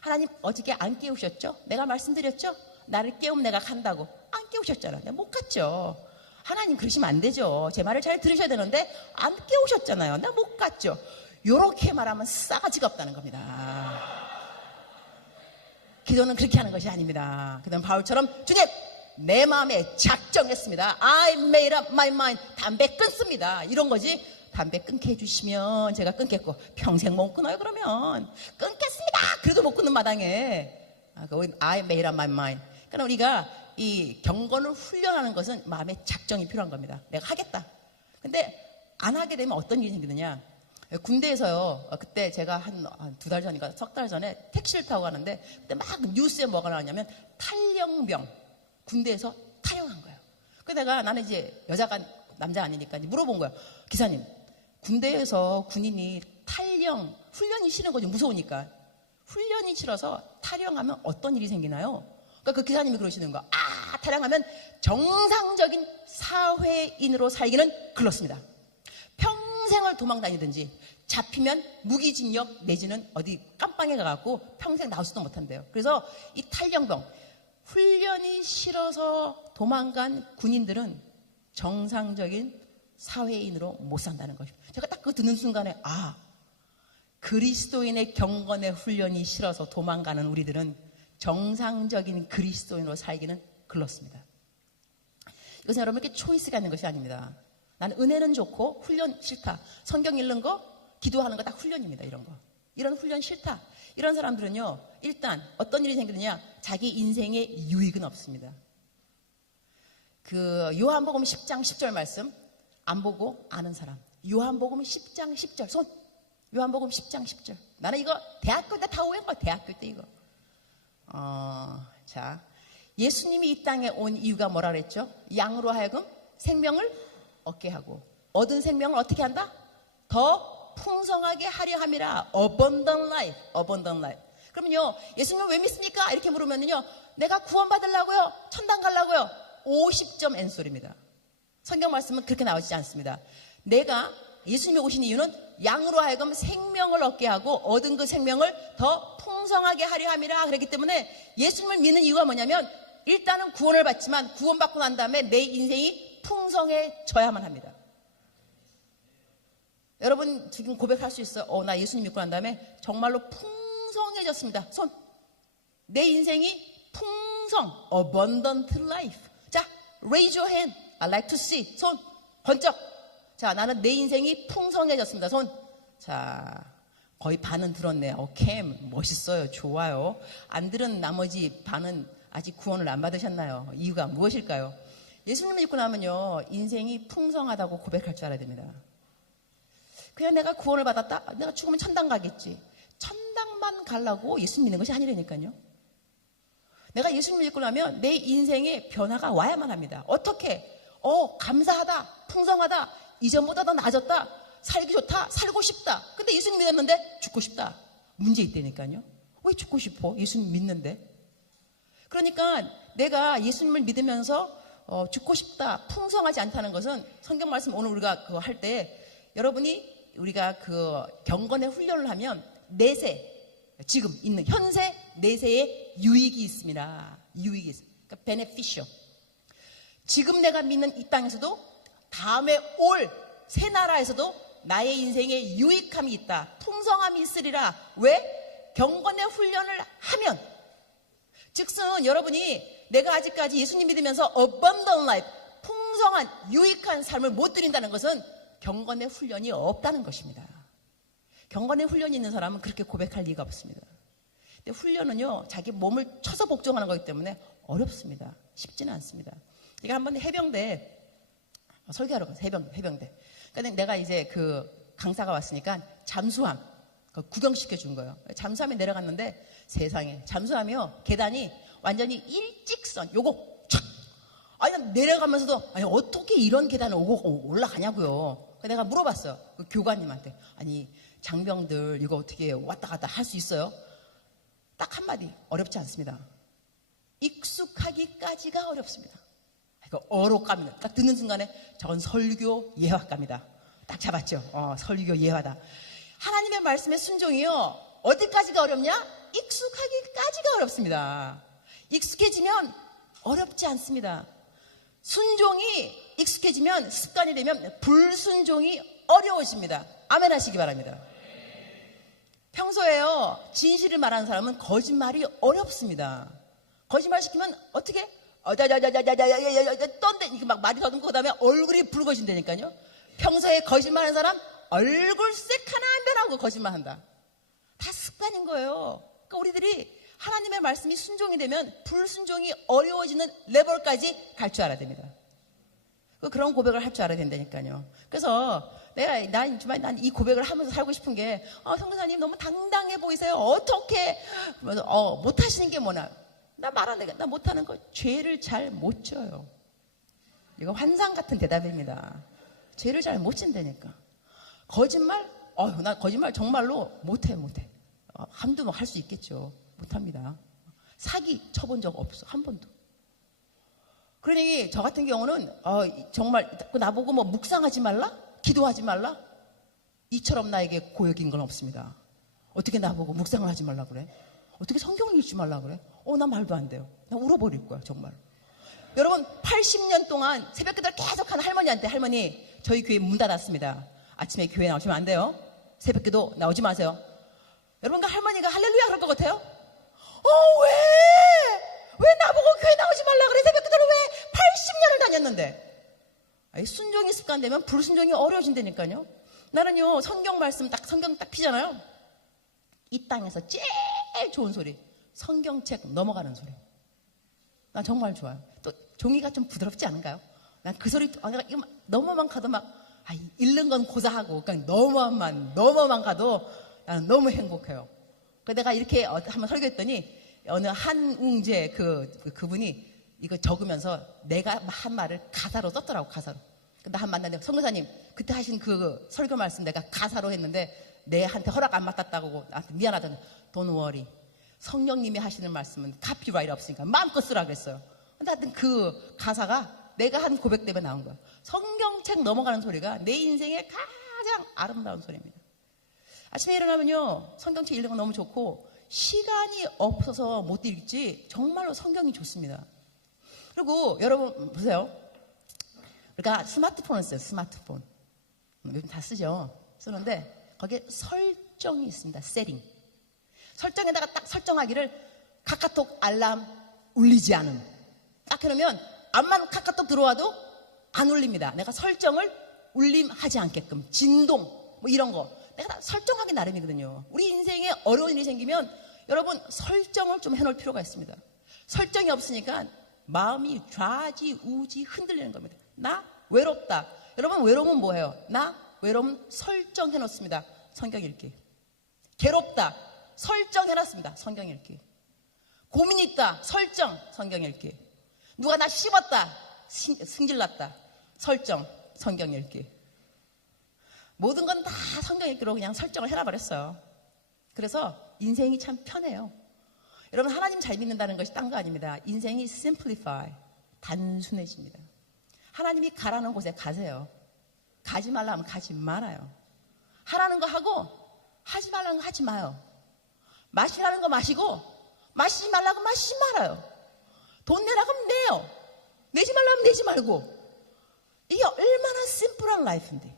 하나님 어저께 안 깨우셨죠? 내가 말씀드렸죠? 나를 깨우면 내가 간다고. 안 깨우셨잖아. 내가 못 갔죠. 하나님 그러시면 안 되죠. 제 말을 잘 들으셔야 되는데 안 깨우셨잖아요. 내가 못 갔죠. 요렇게 말하면 싸가지가 없다는 겁니다. 기도는 그렇게 하는 것이 아닙니다. 그 다음 바울처럼 주님, 내 마음에 작정했습니다. I made up my mind. 담배 끊습니다. 이런 거지. 담배 끊게 해주시면 제가 끊겠고 평생 못 끊어요 그러면. 끊겠습니다. 그래도 못 끊는 마당에 I made up my mind. 그러니까 우리가 이 경건을 훈련하는 것은 마음의 작정이 필요한 겁니다. 내가 하겠다. 근데 안 하게 되면 어떤 일이 생기느냐. 군대에서요. 그때 제가 한 2달 전인가 3달 전에 택시를 타고 가는데 그때 막 뉴스에 뭐가 나왔냐면 탈영병. 군대에서 탈영한 거예요. 그래서 내가 나는 이제 여자가 남자 아니니까 이제 물어본 거야. 기사님, 군대에서 군인이 훈련이 싫은 거지 무서우니까. 훈련이 싫어서 탈영하면 어떤 일이 생기나요? 그러니까 그 기사님이 그러시는 거야. 다 타령하면 정상적인 사회인으로 살기는 글렀습니다. 평생을 도망 다니든지 잡히면 무기징역 내지는 어디 깜빵에 가갖고 평생 나오지도 못한대요. 그래서 이 탈영병, 훈련이 싫어서 도망간 군인들은 정상적인 사회인으로 못 산다는 것입니다. 제가 딱 그거 듣는 순간에 그리스도인의 경건의 훈련이 싫어서 도망가는 우리들은 정상적인 그리스도인으로 살기는 글렀습니다. 이것은 여러분께 초이스가 있는 것이 아닙니다. 나는 은혜는 좋고 훈련 싫다. 성경 읽는 거, 기도하는 거 다 훈련입니다. 이런 거. 이런 훈련 싫다. 이런 사람들은요, 일단 어떤 일이 생기느냐, 자기 인생에 유익은 없습니다. 그 요한복음 10장 10절 말씀 안 보고 아는 사람. 요한복음 10장 10절 손. 요한복음 10장 10절. 나는 이거 대학교 때 다 외운 거야. 대학교 때 이거. 자, 예수님이 이 땅에 온 이유가 뭐라 그랬죠? 양으로 하여금 생명을 얻게 하고, 얻은 생명을 어떻게 한다? 더 풍성하게 하려 함이라. abundant life, abundant life. 그러면요, 예수님을 왜 믿습니까? 이렇게 물으면요, 내가 구원받으려고요, 천당 가려고요. 50점 N소리입니다. 성경 말씀은 그렇게 나오지 않습니다. 내가 예수님이 오신 이유는 양으로 하여금 생명을 얻게 하고 얻은 그 생명을 더 풍성하게 하려 함이라. 그랬기 때문에 예수님을 믿는 이유가 뭐냐면, 일단은 구원을 받지만 구원받고 난 다음에 내 인생이 풍성해져야만 합니다. 여러분 지금 고백할 수 있어요. 나 예수님 믿고 난 다음에 정말로 풍성해졌습니다. 손. 내 인생이 풍성, abundant life. 자, raise your hand. I like to see. 손. 번쩍. 자, 나는 내 인생이 풍성해졌습니다. 손. 자, 거의 반은 들었네요. 오케이, 멋있어요. 좋아요. 안 들은 나머지 반은 아직 구원을 안 받으셨나요? 이유가 무엇일까요? 예수님을 믿고 나면요, 인생이 풍성하다고 고백할 줄 알아야 됩니다. 그냥 내가 구원을 받았다? 내가 죽으면 천당 가겠지. 천당만 가려고 예수님 믿는 것이 아니라니까요. 내가 예수님 믿고 나면 내 인생에 변화가 와야만 합니다. 어떻게? 감사하다, 풍성하다, 이전보다 더 나아졌다, 살기 좋다, 살고 싶다. 근데 예수님 믿었는데 죽고 싶다. 문제 있다니까요. 왜 죽고 싶어? 예수님 믿는데. 그러니까 내가 예수님을 믿으면서 죽고 싶다, 풍성하지 않다는 것은, 성경 말씀 오늘 우리가 그거 할 때 여러분이 우리가 그 경건의 훈련을 하면 내세, 지금 있는 현세 내세에 유익이 있습니다. 유익이 있습니다. 그러니까 beneficial. 지금 내가 믿는 이 땅에서도 다음에 올 새 나라에서도 나의 인생에 유익함이 있다. 풍성함이 있으리라. 왜? 경건의 훈련을 하면. 즉슨 여러분이 내가 아직까지 예수님 믿으면서 abundant life, 풍성한 유익한 삶을 못 누린다는 것은 경건의 훈련이 없다는 것입니다. 경건의 훈련이 있는 사람은 그렇게 고백할 리가 없습니다. 근데 훈련은요, 자기 몸을 쳐서 복종하는 거기 때문에 어렵습니다. 쉽지는 않습니다. 제가 한번 해병대 설교하러 갔어요. 해병대. 그러니까 내가 이제 그 강사가 왔으니까 잠수함 구경시켜 준 거예요. 잠수함에 내려갔는데 세상에, 잠수함이요, 계단이 완전히 일직선, 요거 촥! 아니, 내려가면서도, 아니, 어떻게 이런 계단을 오고 올라가냐고요. 그래서 내가 물어봤어요. 그 교관님한테. 아니, 장병들 이거 어떻게 왔다 갔다 할 수 있어요? 딱 한마디, 어렵지 않습니다. 익숙하기까지가 어렵습니다. 그러니까 어록감이다. 딱 듣는 순간에 저건 설교 예화감이다. 딱 잡았죠. 설교 예화다. 하나님의 말씀의 순종이요, 어디까지가 어렵냐? 익숙하기까지가 어렵습니다. 익숙해지면 어렵지 않습니다. 순종이 익숙해지면, 습관이 되면 불순종이 어려워집니다. 아멘 하시기 바랍니다. 평소에요, 진실을 말하는 사람은 거짓말이 어렵습니다. 거짓말 시키면 어떻게? 떤데, 이게 막 말이 더듬고, 그 다음에 얼굴이 붉어진다니까요. 평소에 거짓말하는 사람, 얼굴색 하나 안 변하고 거짓말한다. 다 습관인 거예요. 그러니까 우리들이 하나님의 말씀이 순종이 되면 불순종이 어려워지는 레벨까지 갈 줄 알아야 됩니다. 그런 고백을 할 줄 알아야 된다니까요. 그래서 난 이 고백을 하면서 살고 싶은 게, 선교사님 너무 당당해 보이세요. 어떻게, 못하시는 게 뭐나. 나 말하는 게, 나 못하는 거, 죄를 잘 못 져요. 이거 환상 같은 대답입니다. 죄를 잘 못 진다니까. 거짓말? 나 거짓말 정말로 못해. 한두 번 할 수 있겠죠. 못합니다. 사기 쳐본 적 없어. 한 번도. 그러니 저 같은 경우는 정말 나보고 뭐 묵상하지 말라? 기도하지 말라? 이처럼 나에게 고역인 건 없습니다. 어떻게 나보고 묵상을 하지 말라 그래? 어떻게 성경을 읽지 말라 그래? 나 말도 안 돼요. 나 울어버릴 거야 정말. 여러분 80년 동안 새벽기도를 계속 한 할머니한테 할머니 저희 교회 문 닫았습니다. 아침에 교회 나오시면 안 돼요. 새벽기도 나오지 마세요. 여러분 그 할머니가 할렐루야 그럴 것 같아요? 왜? 왜 나보고 교회 나오지 말라 그래? 새벽기도를 왜 80년을 다녔는데? 순종이 습관되면 불순종이 어려워진다니까요. 나는요 성경 말씀 성경 딱 피잖아요. 이 땅에서 제일 좋은 소리 성경책 넘어가는 소리. 난 정말 좋아요. 또 종이가 좀 부드럽지 않은가요? 난 그 소리 너머만 가도 읽는 건 고사하고 그냥 너머만 가도 나는 너무 행복해요. 내가 이렇게 한번 설교했더니 어느 한웅재 그분이 이거 적으면서 내가 한 말을 가사로 썼더라고. 가사로. 나 한 만났는데 성교사님 그때 하신 그 설교 말씀 내가 가사로 했는데 내한테 허락 안 맡았다고 나한테 미안하다는 Don't worry. 성령님이 하시는 말씀은 카피라이트 없으니까 마음껏 쓰라 그랬어요. 근데 하여튼 그 가사가 내가 한 고백 때문에 나온 거야. 성경책 넘어가는 소리가 내 인생의 가장 아름다운 소리입니다. 아침에 일어나면요 성경책 읽는 거 너무 좋고 시간이 없어서 못 읽지 정말로 성경이 좋습니다. 그리고 여러분 보세요. 그러니까 스마트폰을 써요. 스마트폰. 요즘 다 쓰죠. 쓰는데 거기에 설정이 있습니다. 세팅. 설정에다가 딱 설정하기를 카카오톡 알람 울리지 않음. 딱 해놓으면 암만 카카오톡 들어와도 안 울립니다. 내가 설정을 울림하지 않게끔 진동 뭐 이런 거 내가 다 설정하기 나름이거든요. 우리 인생에 어려운 일이 생기면 여러분 설정을 좀 해놓을 필요가 있습니다. 설정이 없으니까 마음이 좌지우지 흔들리는 겁니다. 나 외롭다. 여러분 외로움은 뭐예요? 나 외로움 설정해놓습니다. 성경 읽기. 괴롭다. 설정해놨습니다. 성경 읽기. 고민 있다. 설정. 성경 읽기. 누가 나 씹었다. 승질났다. 설정. 성경 읽기. 모든 건 다 성경 읽기로 그냥 설정을 해놔버렸어요. 그래서 인생이 참 편해요. 여러분 하나님 잘 믿는다는 것이 딴 거 아닙니다. 인생이 simplify. 단순해집니다. 하나님이 가라는 곳에 가세요. 가지 말라 하면 가지 말아요. 하라는 거 하고 하지 말라는 거 하지 마요. 마시라는 거 마시고 마시지 말라고 마시지 말아요. 돈 내라고 하면 내요. 내지 말라고 하면 내지 말고. 이게 얼마나 심플한 라이프인데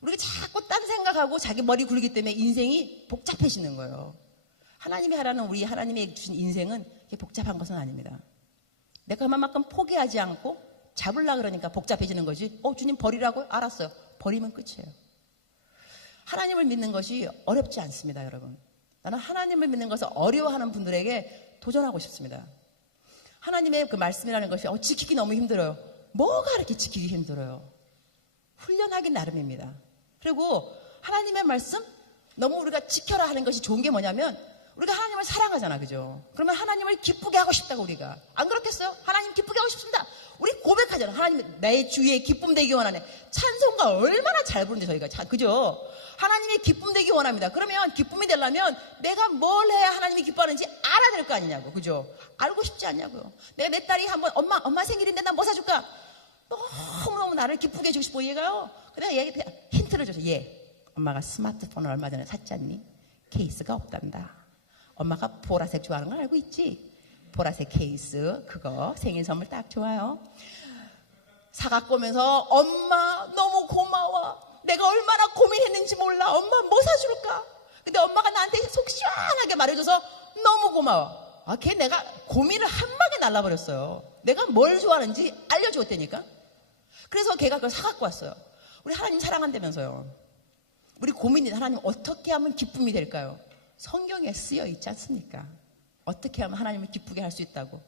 우리가 자꾸 딴 생각하고 자기 머리 굴리기 때문에 인생이 복잡해지는 거예요. 하나님이 하라는 우리 하나님이 주신 인생은 이게 복잡한 것은 아닙니다. 내가 그만큼 포기하지 않고 잡으려고 그러니까 복잡해지는 거지. 주님 버리라고요? 알았어요. 버리면 끝이에요. 하나님을 믿는 것이 어렵지 않습니다, 여러분. 나는 하나님을 믿는 것을 어려워하는 분들에게 도전하고 싶습니다. 하나님의 그 말씀이라는 것이 지키기 너무 힘들어요. 뭐가 이렇게 지키기 힘들어요? 훈련하기 나름입니다. 그리고 하나님의 말씀 너무 우리가 지켜라 하는 것이 좋은 게 뭐냐면 우리가 하나님을 사랑하잖아, 그죠? 그러면 하나님을 기쁘게 하고 싶다고 우리가. 안 그렇겠어요? 하나님 기쁘게 하고 싶습니다. 우리 고백하잖아. 하나님 내 주위에 기쁨 되기 원하네. 찬송가 얼마나 잘 부르는데 저희가. 그죠? 하나님의 기쁨 되기 원합니다. 그러면 기쁨이 되려면 내가 뭘 해야 하나님이 기뻐하는지 알아야 될 거 아니냐고. 그죠? 알고 싶지 않냐고요. 내가 내 딸이 한번 엄마 생일인데 나 뭐 사줄까? 너무너무 나를 기쁘게 해주고 싶어 얘가요. 내가 얘한테 힌트를 줘서 엄마가 스마트폰을 얼마 전에 샀잖니? 케이스가 없단다. 엄마가 보라색 좋아하는 걸 알고 있지? 보라색 케이스 그거 생일 선물 딱 좋아요. 사갖고 오면서 엄마 너무 고마워. 내가 얼마나 고민했는지 몰라. 엄마 뭐 사줄까? 근데 엄마가 나한테 속 시원하게 말해줘서 너무 고마워. 걔 내가 고민을 한 방에 날라버렸어요. 내가 뭘 좋아하는지 알려주었다니까. 그래서 걔가 그걸 사갖고 왔어요. 우리 하나님 사랑한다면서요. 우리 고민이 하나님 어떻게 하면 기쁨이 될까요? 성경에 쓰여 있지 않습니까? 어떻게 하면 하나님을 기쁘게 할 수 있다고.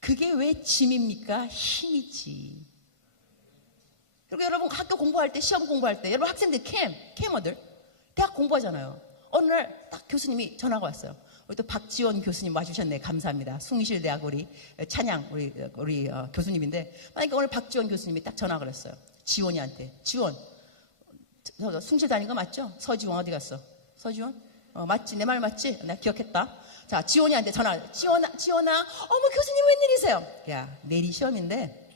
그게 왜 짐입니까? 힘이지. 그리고 여러분 학교 공부할 때 시험 공부할 때 여러분 학생들 캠어들 대학 공부하잖아요. 어느 날 딱 교수님이 전화가 왔어요. 우리 또 박지원 교수님 와주셨네. 감사합니다. 숭실대학 우리 찬양 우리 교수님인데 그러니까 오늘 박지원 교수님이 딱 전화가 왔어요. 지원이한테. 지원 숭실 다닌 거 맞죠? 서지원 어디 갔어? 서지원? 맞지? 내 말 맞지? 내가 기억했다. 자, 지원이한테 전화. 지원아, 어머 교수님 웬일이세요? 야, 내일이 시험인데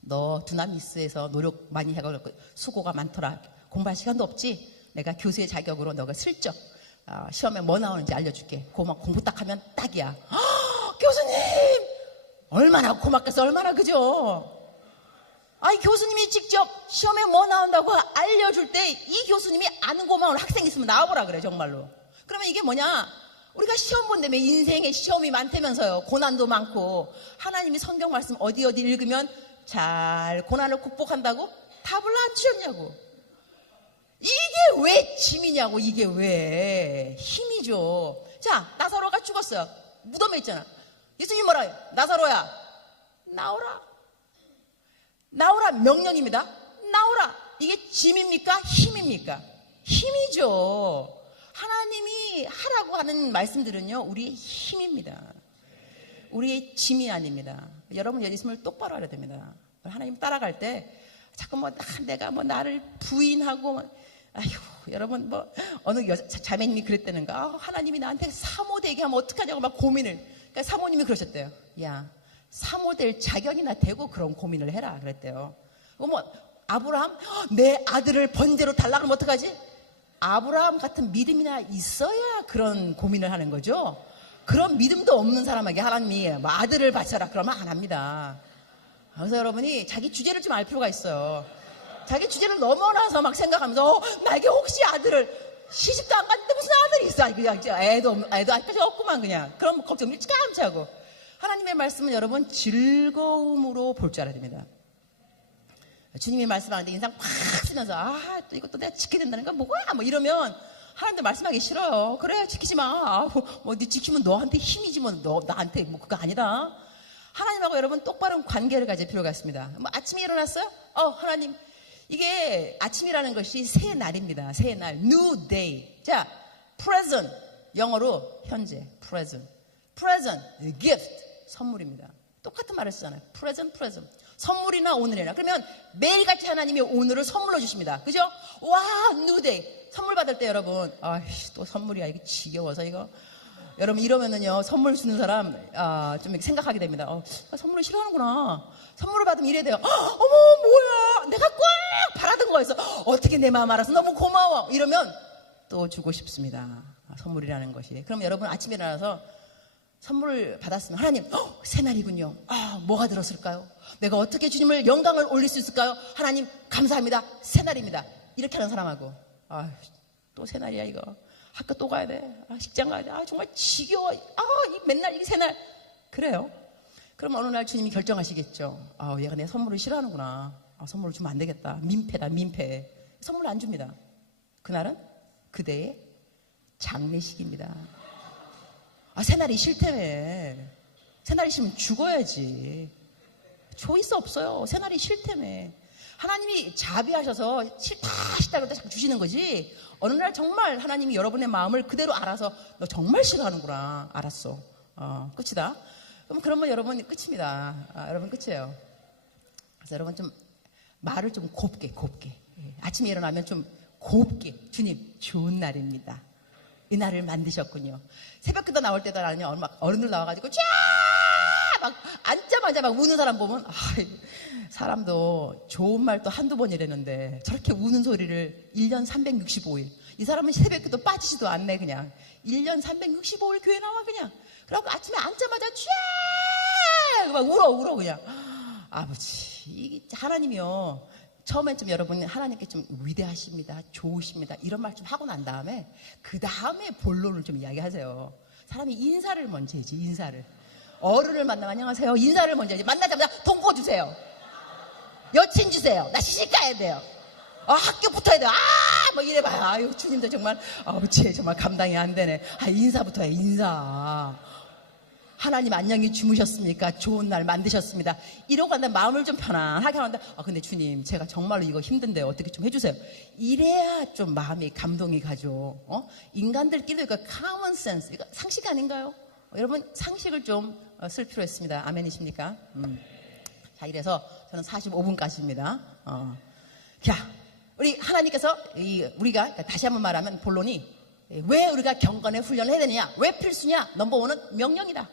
너 두남 미스에서 노력 많이 해가지고 수고가 많더라. 공부할 시간도 없지? 내가 교수의 자격으로 너가 슬쩍 시험에 뭐 나오는지 알려줄게. 공부 딱 하면 딱이야. 교수님! 얼마나 고맙겠어, 얼마나 그죠? 아니, 교수님이 직접 시험에 뭐 나온다고 알려줄 때 이 교수님이 아는 고마운 학생 있으면 나와보라 그래, 정말로. 그러면 이게 뭐냐? 우리가 시험 본다며 인생에 시험이 많다면서요. 고난도 많고. 하나님이 성경 말씀 어디 읽으면 잘 고난을 극복한다고 답을 안 주셨냐고. 이게 왜 짐이냐고. 이게 왜 힘이죠. 자, 나사로가 죽었어요. 무덤에 있잖아. 예수님 뭐라 해요? 나사로야 나오라. 나오라 명령입니다. 나오라. 이게 짐입니까? 힘입니까? 힘이죠. 하나님이 하라고 하는 말씀들은요, 우리의 힘입니다. 우리의 짐이 아닙니다. 여러분 여기 있으면 똑바로 알아야 됩니다. 하나님 따라갈 때 자꾸 내가 나를 부인하고 아휴, 여러분 어느 자매님이 그랬다는가? 하나님이 나한테 사모되게 하면 어떡하냐고 막 고민을. 그러니까 사모님이 그러셨대요. 야, 사모될 자격이나 되고 그런 고민을 해라 그랬대요. 아브라함 내 아들을 번제로 달라 그러면 어떡하지? 아브라함 같은 믿음이나 있어야 그런 고민을 하는 거죠. 그런 믿음도 없는 사람에게 하나님이 아들을 바쳐라 그러면 안 합니다. 그래서 여러분이 자기 주제를 좀 알 필요가 있어요. 자기 주제를 넘어나서 막 생각하면서 나에게 혹시 아들을 시집도 안 갔는데 무슨 아들이 있어? 그냥 애도 아직까지 없구만 그냥. 그럼 걱정 일찌감치 하고. 하나님의 말씀은 여러분 즐거움으로 볼 줄 알아야 됩니다. 주님이 말씀하는데 인상 팍 쓰면서 또 이것도 내가 지켜야 된다는 건 뭐야? 이러면 하나님도 말씀하기 싫어요. 그래 지키지 마. 네 지키면 너한테 힘이지 너 나한테 그거 아니다. 하나님하고 여러분 똑바른 관계를 가질 필요가 있습니다. 아침에 일어났어요? 하나님 이게 아침이라는 것이 새 날입니다. 새 날, new day. 자, present 영어로 현재, present, gift 선물입니다. 똑같은 말을 쓰잖아요. present. 선물이나 오늘이나. 그러면 매일같이 하나님이 오늘을 선물로 주십니다. 그죠? 와, new day. 선물 받을 때 여러분, 또 선물이야. 이게 지겨워서 이거. 여러분 이러면은요, 선물 주는 사람, 좀 이렇게 생각하게 됩니다. 선물을 싫어하는구나. 선물을 받으면 이래야 돼요. 어머, 뭐야. 내가 꽉 바라던 거였어. 어떻게 내 마음 알아서 너무 고마워. 이러면 또 주고 싶습니다. 선물이라는 것이. 그럼 여러분 아침에 일어나서 선물을 받았으면 하나님, 새 날이군요. 뭐가 들었을까요? 내가 어떻게 주님을 영광을 올릴 수 있을까요? 하나님 감사합니다. 새 날입니다. 이렇게 하는 사람하고 또 새 날이야 이거. 학교 또 가야 돼. 직장 가야 돼. 정말 지겨워. 맨날 이게 새 날. 그래요. 그럼 어느 날 주님이 결정하시겠죠. 얘가 내 선물을 싫어하는구나. 선물을 주면 안 되겠다. 민폐다 민폐. 선물을 안 줍니다. 그날은 그대의 장례식입니다. 새날이 싫다며. 새날이 싫으면 죽어야지. 초이스 없어요. 새날이 싫다며. 하나님이 자비하셔서 싫다 그럴 때 자꾸 주시는 거지. 어느 날 정말 하나님이 여러분의 마음을 그대로 알아서 너 정말 싫어하는구나. 알았어. 끝이다. 그러면 여러분 끝입니다. 여러분 끝이에요. 그래서 여러분 좀 말을 좀 곱게. 아침에 일어나면 좀 곱게. 주님 좋은 날입니다. 이 날을 만드셨군요. 새벽기도 나올 때도 나는요, 어른들 나와가지고 막 앉자마자 막 우는 사람 보면 사람도 좋은 말도 한두 번이라는데 저렇게 우는 소리를 1년 365일. 이 사람은 새벽기도 빠지지도 않네 그냥. 1년 365일 교회 나와 그냥. 그래갖고 아침에 앉자마자 막 울어 그냥. 아버지, 하나님이요. 처음엔 좀 여러분 하나님께 좀 위대하십니다. 좋으십니다. 이런 말 좀 하고 난 다음에 그 다음에 본론을 좀 이야기하세요. 사람이 인사를 먼저 해야지. 인사를. 어른을 만나면 안녕하세요. 인사를 먼저 해야지. 만나자마자 돈 주세요. 여친 주세요. 나 시집 가야 돼요. 학교 붙어야 돼요. 이래봐요. 아유 주님도 정말 쟤 정말 감당이 안 되네. 인사부터 해. 인사. 하나님 안녕히 주무셨습니까? 좋은 날 만드셨습니다. 이러고 간다 마음을 좀 편안하게 하는데 근데 주님 제가 정말로 이거 힘든데 어떻게 좀 해주세요. 이래야 좀 마음이 감동이 가죠. 인간들끼리 이거 common sense 이거 상식 아닌가요? 여러분 상식을 좀 쓸 필요 있습니다. 아멘이십니까? 자 이래서 저는 45분까지입니다. 자 우리 하나님께서 우리가 다시 한번 말하면 본론이 왜 우리가 경건의 훈련을 해야 되느냐? 왜 필수냐? 넘버 1은 명령이다.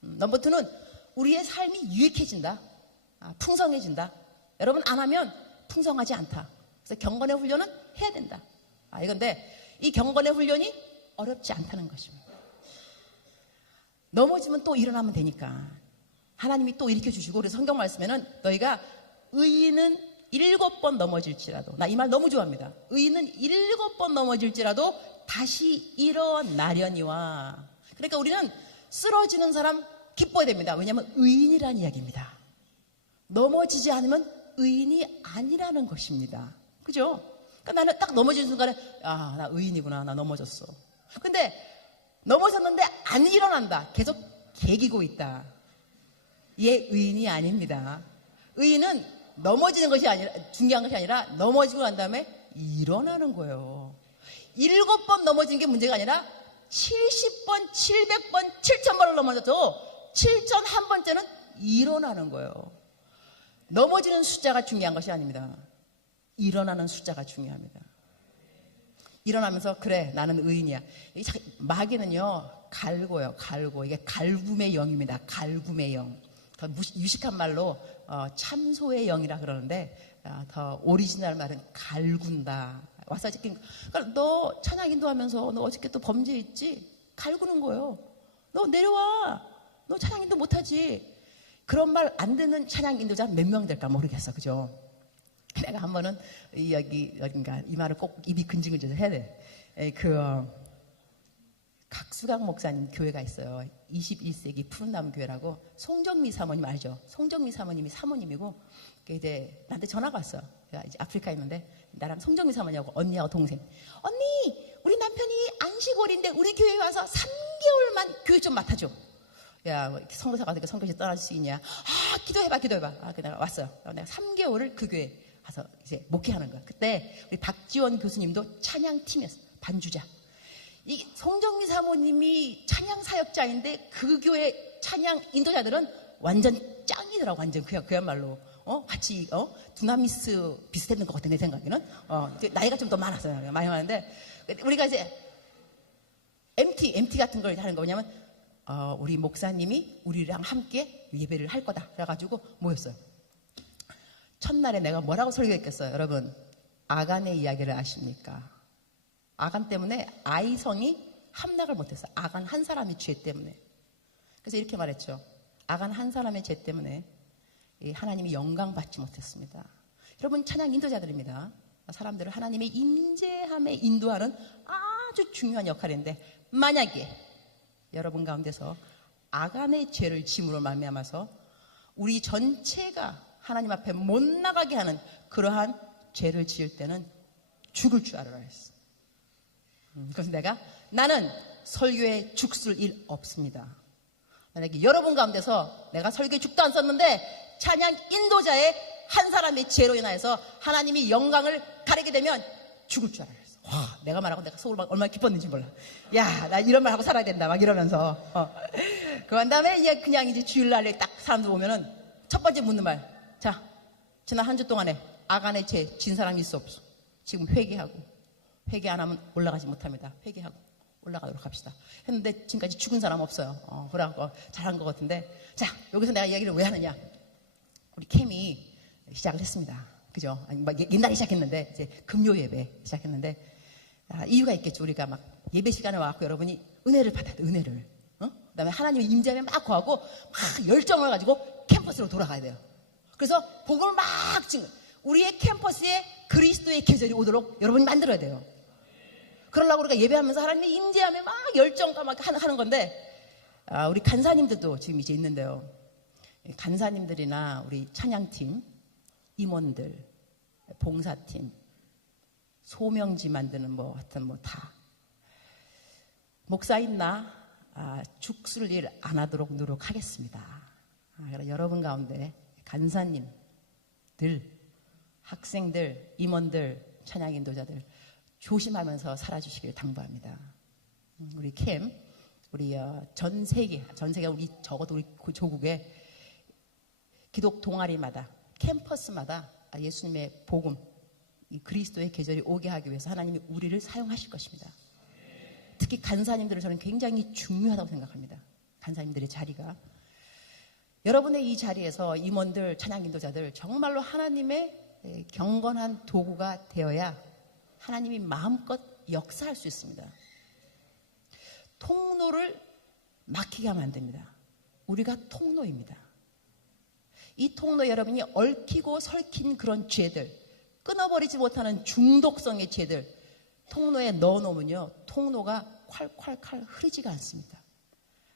넘버 2는 우리의 삶이 유익해진다. 풍성해진다. 여러분 안 하면 풍성하지 않다. 그래서 경건의 훈련은 해야 된다. 이건데 이 경건의 훈련이 어렵지 않다는 것입니다. 넘어지면 또 일어나면 되니까. 하나님이 또 일으켜 주시고, 그래서 성경 말씀에는 너희가 의인은 7번 넘어질지라도, 나 이 말 너무 좋아합니다. 의인은 7번 넘어질지라도 다시 일어나려니와. 그러니까 우리는 쓰러지는 사람 기뻐야 됩니다. 왜냐하면 의인이라는 이야기입니다. 넘어지지 않으면 의인이 아니라는 것입니다. 그죠? 그러니까 나는 딱 넘어지는 순간에 나 의인이구나. 나 넘어졌어. 근데 넘어졌는데 안 일어난다. 계속 개기고 있다. 얘 의인이 아닙니다. 의인은 넘어지는 것이 아니라, 중요한 것이 아니라 넘어지고 난 다음에 일어나는 거예요. 7번 넘어지는 게 문제가 아니라 70번, 700번, 7000번을 넘어져도 7001번째는 일어나는 거예요. 넘어지는 숫자가 중요한 것이 아닙니다. 일어나는 숫자가 중요합니다. 일어나면서 그래 나는 의인이야. 마귀는요 갈고요. 갈고. 이게 갈굼의 영입니다. 갈굼의 영. 더 유식한 말로 참소의 영이라 그러는데 더 오리지널 말은 갈군다. 와서 그러니까 너 찬양 인도하면서 너 어저께 또 범죄했지? 갈구는 거예요. 너 내려와. 너 찬양 인도 못하지. 그런 말 안 듣는 찬양 인도자 몇 명 될까 모르겠어. 그죠? 내가 한 번은 여긴가 이 말을 꼭 입이 근질근질 해야 돼. 각수강 목사님 교회가 있어요. 21세기 푸른나무 교회라고. 송정미 사모님 알죠? 송정미 사모님이 사모님이고 이제 나한테 전화가 왔어. 내가 이제 아프리카에 있는데 나랑 송정미 사모님하고 언니하고 동생. 언니 우리 남편이 안식월인데 우리 교회에 와서 3개월만 교회 좀 맡아줘. 야 선교사 가니까 선교지 떠나줄 수 있냐? 기도해봐. 내가 왔어요. 내가 3개월을 그 교회에 가서 이제 목회하는 거야. 그때 우리 박지원 교수님도 찬양팀이었어. 반주자. 이 송정미 사모님이 찬양 사역자인데 그 교회 찬양 인도자들은 완전 짱이더라고. 완전 그야말로 같이 두나미스 비슷했던 것 같아 내 생각에는. 나이가 좀 더 많았어요. 많이 많은데 우리가 이제 MT 같은 걸 하는 거 뭐냐면 우리 목사님이 우리랑 함께 예배를 할 거다. 그래가지고 모였어요. 첫날에 내가 뭐라고 설교했겠어요? 여러분 아간의 이야기를 아십니까? 아간 때문에 아이성이 함락을 못했어요. 아간 한 사람의 죄 때문에. 그래서 이렇게 말했죠. 아간 한 사람의 죄 때문에 하나님이 영광 받지 못했습니다. 여러분 찬양 인도자들입니다. 사람들을 하나님의 임재함에 인도하는 아주 중요한 역할인데 만약에 여러분 가운데서 아간의 죄를 짐으로 말미암아서 우리 전체가 하나님 앞에 못 나가게 하는 그러한 죄를 지을 때는 죽을 줄 알아라 했어. 그래서 나는 설교에 죽을 일 없습니다. 만약에 여러분 가운데서 내가 설교에 죽도 안 썼는데 찬양 인도자의 한 사람의 죄로 인하여서 하나님이 영광을 가리게 되면 죽을 줄 알아요. 와, 내가 말하고 내가 속으로 얼마나 기뻤는지 몰라. 야, 나 이런 말 하고 살아야 된다. 막 이러면서. 그런 다음에 이제 그냥 이제 주일날에 딱 사람들 오면은 첫 번째 묻는 말. 자, 지난 한 주 동안에 아간의 죄 진 사람이 있어 없어? 지금 회개하고. 회개 안 하면 올라가지 못합니다. 회개하고 올라가도록 합시다. 했는데 지금까지 죽은 사람 없어요. 그래갖고 잘한 것 같은데. 자, 여기서 내가 이야기를 왜 하느냐. 우리 캠이 시작을 했습니다. 그죠? 아니, 막 옛날에 시작했는데, 이제 금요 예배 시작했는데, 이유가 있겠죠. 우리가 막 예배 시간에 와갖고 여러분이 은혜를 받아야 돼, 은혜를. 그 다음에 하나님의 임재함에 막 구하고, 막 열정을 가지고 캠퍼스로 돌아가야 돼요. 그래서 복음을 막 우리의 캠퍼스에 그리스도의 계절이 오도록 여러분이 만들어야 돼요. 그러려고 우리가 예배하면서 하나님의 임재함에 막 열정과 막 하는 건데, 우리 간사님들도 지금 이제 있는데요. 간사님들이나 우리 찬양팀, 임원들, 봉사팀, 소명지 만드는 하여튼 다. 목사인 나, 죽을 일 안 하도록 노력하겠습니다. 여러분 가운데 간사님들, 학생들, 임원들, 찬양 인도자들 조심하면서 살아주시길 당부합니다. 우리 캠, 우리 전 세계 우리 적어도 우리 조국에 기독 동아리마다 캠퍼스마다 예수님의 복음, 이 그리스도의 계절이 오게 하기 위해서 하나님이 우리를 사용하실 것입니다. 특히 간사님들을 저는 굉장히 중요하다고 생각합니다. 간사님들의 자리가. 여러분의 이 자리에서 임원들, 찬양인도자들 정말로 하나님의 경건한 도구가 되어야 하나님이 마음껏 역사할 수 있습니다. 통로를 막히게 하면 안 됩니다. 우리가 통로입니다. 이 통로에 여러분이 얽히고 설킨 그런 죄들, 끊어버리지 못하는 중독성의 죄들 통로에 넣어놓으면요, 통로가 콸콸콸 흐르지가 않습니다.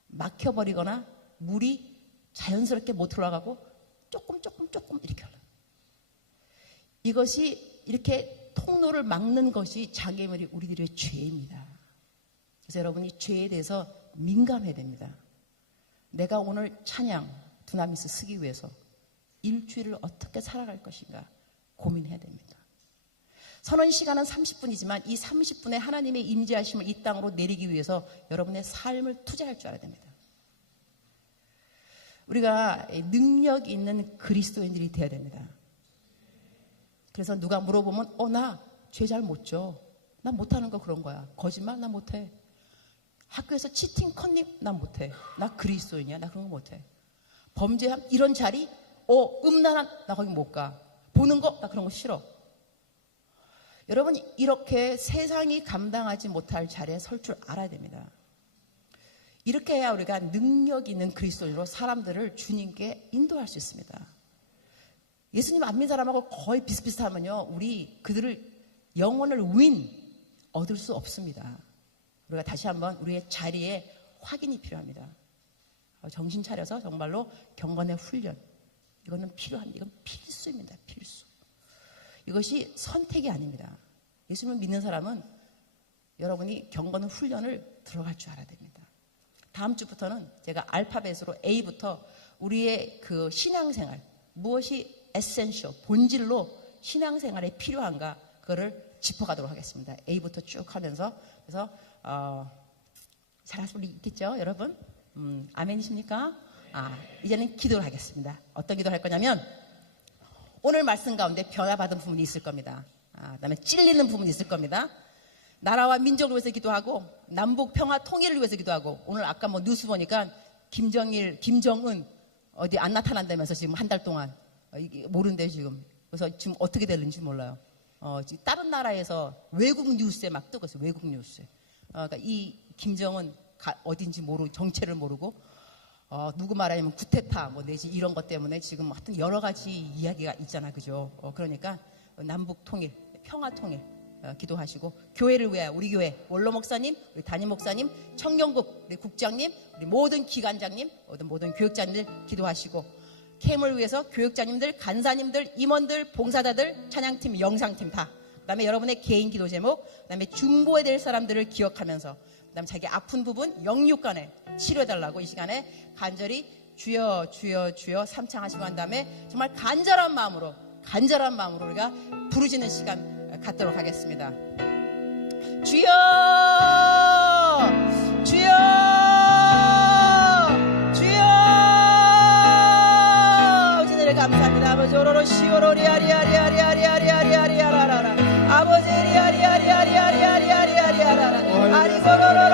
막혀버리거나 물이 자연스럽게 못 흘러가고 조금 이렇게 흘러요. 이것이 이렇게 통로를 막는 것이 장애물이 우리들의 죄입니다. 그래서 여러분이 죄에 대해서 민감해야 됩니다. 내가 오늘 찬양, 두나미스 쓰기 위해서 일주일을 어떻게 살아갈 것인가 고민해야 됩니다. 선언 시간은 30분이지만 이 30분에 하나님의 임재하심을 이 땅으로 내리기 위해서 여러분의 삶을 투자할 줄 알아야 됩니다. 우리가 능력 있는 그리스도인들이 되어야 됩니다. 그래서 누가 물어보면 나 죄 잘 못 져. 나 못하는 거 그런 거야. 거짓말 나 못해. 학교에서 치팅 컨닝 나 못해. 나 그리스도인이야. 나 그런 거 못해. 범죄함 이런 자리 음란한 나 거기 못 가. 보는 거 나 그런 거 싫어. 여러분 이렇게 세상이 감당하지 못할 자리에 설 줄 알아야 됩니다. 이렇게 해야 우리가 능력 있는 그리스도인으로 사람들을 주님께 인도할 수 있습니다. 예수님 안 믿는 사람하고 거의 비슷비슷하면요, 우리 그들을 영혼을 얻을 수 없습니다. 우리가 다시 한번 우리의 자리에 확인이 필요합니다. 정신 차려서 정말로 경건의 훈련, 이거는 필요합니다. 이건 필수입니다. 필수. 이것이 선택이 아닙니다. 예수님을 믿는 사람은 여러분이 경건 훈련을 들어갈 줄 알아야 됩니다. 다음 주부터는 제가 알파벳으로 A부터 우리의 그 신앙생활, 무엇이 에센셜, 본질로 신앙생활에 필요한가 그거를 짚어가도록 하겠습니다. A부터 쭉 하면서. 그래서 잘하실 분이 있겠죠, 여러분? 아멘이십니까? 이제는 기도를 하겠습니다. 어떤 기도를 할 거냐면 오늘 말씀 가운데 변화받은 부분이 있을 겁니다. 그다음에 찔리는 부분이 있을 겁니다. 나라와 민족을 위해서 기도하고 남북 평화 통일을 위해서 기도하고, 오늘 아까 뭐 뉴스 보니까 김정은 어디 안 나타난다면서 지금 한 달 동안 이게 모른대요 지금. 그래서 지금 어떻게 되는지 몰라요. 지금 다른 나라에서 외국 뉴스에 막 뜨고 있어요. 외국 뉴스에. 그러니까 이 김정은 어딘지 모르고 정체를 모르고 누구 말하냐면 구테타 뭐 내지 이런 것 때문에 지금 하여튼 여러 가지 이야기가 있잖아, 그죠? 그러니까 남북 통일, 평화 통일 기도하시고, 교회를 위하여 우리 교회 원로 목사님, 우리 담임 목사님, 청년국 우리 국장님, 우리 모든 기관장님, 모든 교육자님들 기도하시고, 캠을 위해서 교육자님들, 간사님들, 임원들, 봉사자들, 찬양팀, 영상팀 다. 그다음에 여러분의 개인 기도 제목, 그다음에 중보해야 될 사람들을 기억하면서, 그다음에 자기 아픈 부분 영육간에 치료해달라고 이 시간에 간절히 주여 주여 주여 삼창하시고 한 다음에 정말 간절한 마음으로 우리가 부르짖는 시간 갖도록 하겠습니다. 주여 주여 주여, 주님을 감사합니다. 아버지 오로로 시오로리 아리아리아리아리아리아리아리아라라, 아버지 리아리아리아리아리아리아리아리아라라, 아리고로로